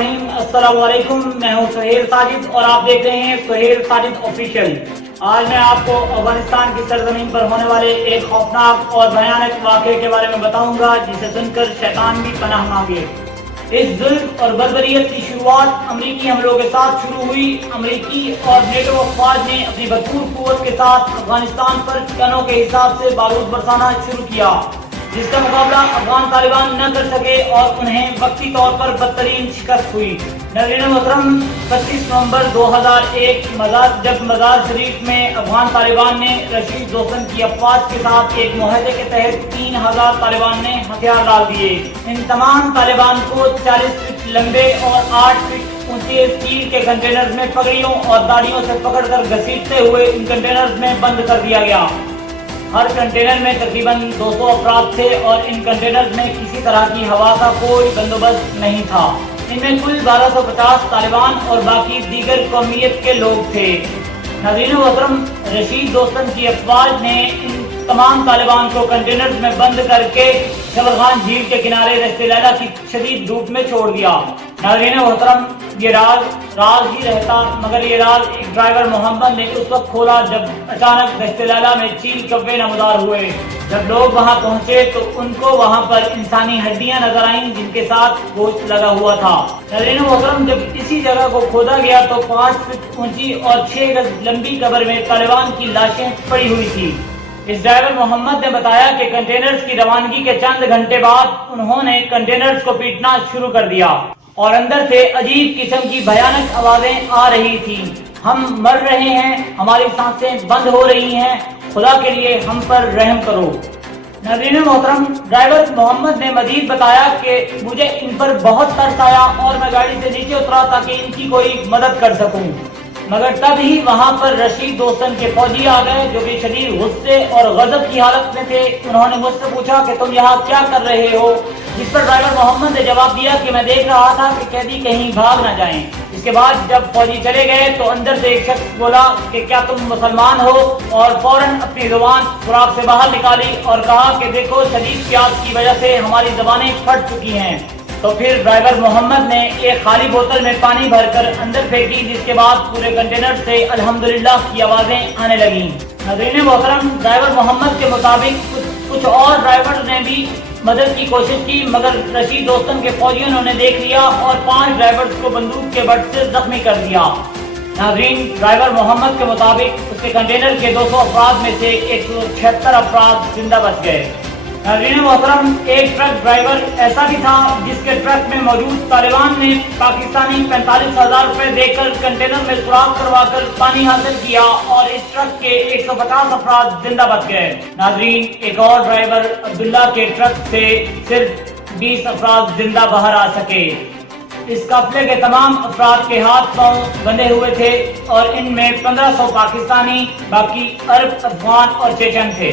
الرحیم السلام علیکم، میں ہوں سہیل ساجد اور آپ دیکھ رہے ہیں سہیل ساجد آفیشیل۔ آج میں آپ کو افغانستان کی سرزمین پر ہونے والے ایک خوفناک اور بھیانک واقعے کے بارے میں بتاؤں گا جسے سن کر شیطان بھی پناہ مانگے۔ اس ظلم اور بربریت کی شروعات امریکی حملوں کے ساتھ شروع ہوئی۔ امریکی اور نیٹو افواج نے اپنی بھرپور قوت کے ساتھ افغانستان پر ٹنوں کے حساب سے بارود برسانا شروع کیا، جس کا مقابلہ افغان طالبان نہ کر سکے اور انہیں وقتی طور پر بدترین شکست ہوئی۔ ناظرین محترم، 25 نومبر 2001 جب مزار شریف میں افغان طالبان نے رشید دوستم کی افواج کے ساتھ ایک معاہدے کے تحت 3000 طالبان نے ہتھیار ڈال دیے۔ ان تمام طالبان کو 40 فٹ لمبے اور 8 فٹ اونچے اسٹیل کے کنٹینرز میں پگڑیوں اور داڑیوں سے پکڑ کر گھسیٹتے ہوئے ان کنٹینرز میں بند کر دیا گیا۔ ہر کنٹینر میں تقریباً 200 افراد تھے اور ان کنٹینرز میں کسی طرح کی ہوا کا کوئی بندوبست نہیں تھا۔ ان میں کل 1250 طالبان اور باقی دیگر قومیت کے لوگ تھے۔ ناظرین محترم، رشید دوستم کی افواج نے ان تمام طالبان کو کنٹینرز میں بند کر کے جبل خان جھیل کے کنارے دشت لیلا کی شدید دھوپ میں چھوڑ دیا۔ ناظرین محترم، یہ راز ہی رہتا، مگر یہ راز ایک ڈرائیور محمد نے اس وقت کھولا جب اچانک دشت لیلا میں چیل کوے نمودار ہوئے۔ جب لوگ وہاں پہنچے تو ان کو وہاں پر انسانی ہڈیاں نظر آئیں جن کے ساتھ گوشت لگا ہوا تھا۔ ناظرین محترم، جب اسی جگہ کو کھودا گیا تو 5 فٹ اونچی اور 6 گز لمبی قبر میں طالبان کی لاشیں پڑی ہوئی تھی۔ اس ڈرائیور محمد نے بتایا کہ کنٹینرز کی روانگی کے چند گھنٹے بعد انہوں نے کنٹینرز کو پیٹنا شروع کر دیا اور اندر سے عجیب قسم کی بھیانک آوازیں آ رہی تھیں۔ ہم مر رہے ہیں، ہماری سانسیں بند ہو رہی ہیں، خدا کے لیے ہم پر رحم کرو۔ ناظرین محترم، ڈرائیور محمد نے مزید بتایا کہ مجھے ان پر بہت ترس آیا اور میں گاڑی سے نیچے اترا تاکہ ان کی کوئی مدد کر سکوں، مگر تب ہی وہاں پر رشید دوستم کے فوجی آ گئے جو کہ شدید غصے اور غضب کی حالت میں تھے۔ انہوں نے مجھ سے پوچھا کہ تم یہاں کیا کر رہے ہو، جس پر ڈرائیور محمد نے جواب دیا کہ میں دیکھ رہا تھا کہ قیدی کہیں بھاگ نہ جائیں۔ اس کے بعد جب فوجی چلے گئے تو اندر سے ایک شخص بولا کہ کیا تم مسلمان ہو، اور فوراً اپنی زبان سوراخ سے باہر نکالی اور کہا کہ دیکھو، شدید پیاس کی وجہ سے ہماری زبانیں پھٹ چکی ہیں۔ تو پھر ڈرائیور محمد نے ایک خالی بوتل میں پانی بھر کر اندر پھینکی، جس کے بعد پورے کنٹینر سے الحمدللہ کی آوازیں آنے لگیں۔ ناظرین محترم، ڈرائیور محمد کے مطابق کچھ اور ڈرائیور نے بھی مدد کی کوشش کی، مگر رشید دوستم کے فوجیوں نے دیکھ لیا اور 5 ڈرائیورز کو بندوق کے بٹ سے زخمی کر دیا۔ ناظرین، ڈرائیور محمد کے مطابق اس کے کنٹینر کے 200 افراد میں سے 176 افراد زندہ بچ گئے۔ ناظرین محترم، ایک ٹرک ڈرائیور ایسا بھی تھا جس کے ٹرک میں موجود طالبان نے پاکستانی 45,000 روپے دے کر کنٹینر میں سوراخ کروا کر پانی حاصل کیا اور اس ٹرک کے 150 افراد زندہ بچ گئے۔ ناظرین، ایک اور ڈرائیور عبداللہ کے ٹرک سے صرف 20 افراد زندہ باہر آ سکے۔ اس قافلے کے تمام افراد کے ہاتھ پاؤں بندھے ہوئے تھے اور ان میں 1500 پاکستانی، باقی عرب، افغان اور چیچن تھے۔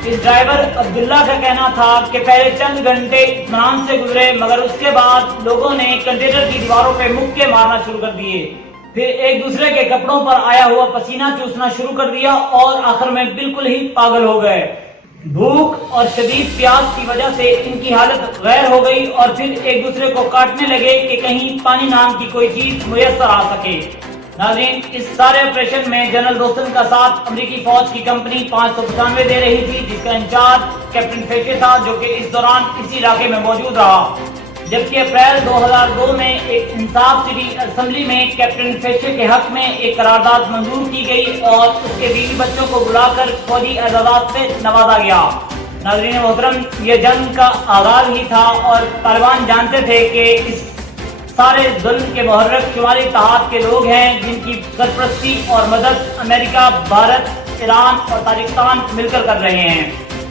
اس ڈرائیور عبداللہ کا کہنا تھا کہ پہلے چند گھنٹے اطمینان سے گزرے، مگر اس کے بعد لوگوں نے کنٹینر کی دیواروں پہ مکے مارنا شروع کر دیے، پھر ایک دوسرے کے کپڑوں پر آیا ہوا پسینہ چوسنا شروع کر دیا اور آخر میں بالکل ہی پاگل ہو گئے۔ بھوک اور شدید پیاس کی وجہ سے ان کی حالت غیر ہو گئی اور پھر ایک دوسرے کو کاٹنے لگے کہ کہیں پانی نام کی کوئی چیز میسر آ سکے۔ ناظرین، اس سارے آپریشن میں جنرل دوستم کا ساتھ امریکی فوج کی کمپنی 595 دے رہی تھی، جس کا انچارج کیپٹن فیشے تھا، جو کہ اس دوران اسی علاقے میں موجود رہا۔ جبکہ اپریل 2002 میں ایک انصاف سٹی اسمبلی میں کیپٹن فیشے کے حق میں ایک قرارداد منظور کی گئی اور اس کے بیوی بچوں کو بلا کر فوجی اعزازات سے نوازا گیا۔ ناظرین محترم، یہ جنگ کا آغاز ہی تھا اور طالبان جانتے تھے کہ اس سارے ظلم کے محرک شمالی اتحاد کے لوگ ہیں، جن کی سرپرستی اور مدد امریکہ، بھارت، ایران اور تاجکستان مل کر رہے ہیں۔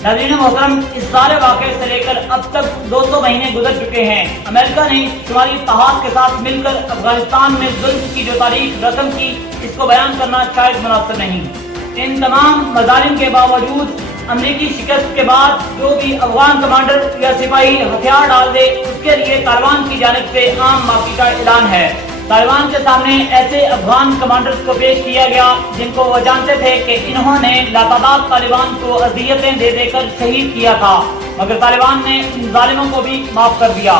ناظرین محترم، اس سارے واقعے سے لے کر اب تک 200 مہینے گزر چکے ہیں۔ امریکہ نے شمالی اتحاد کے ساتھ مل کر افغانستان میں ظلم کی جو تاریخ رقم کی، اس کو بیان کرنا شاید مناسب نہیں۔ ان تمام مظالم کے باوجود امریکی شکست کے بعد جو بھی افغان کمانڈر یا سپاہی ہتھیار ڈال دے، اس کے لیے طالبان کی جانب سے عام معافی کا اعلان ہے۔ طالبان کے سامنے ایسے افغان کمانڈرز کو پیش کیا گیا جن کو وہ جانتے تھے کہ انہوں نے لاتعداد طالبان کو اذیتیں دے دے کر شہید کیا تھا، مگر طالبان نے ان ظالموں کو بھی معاف کر دیا۔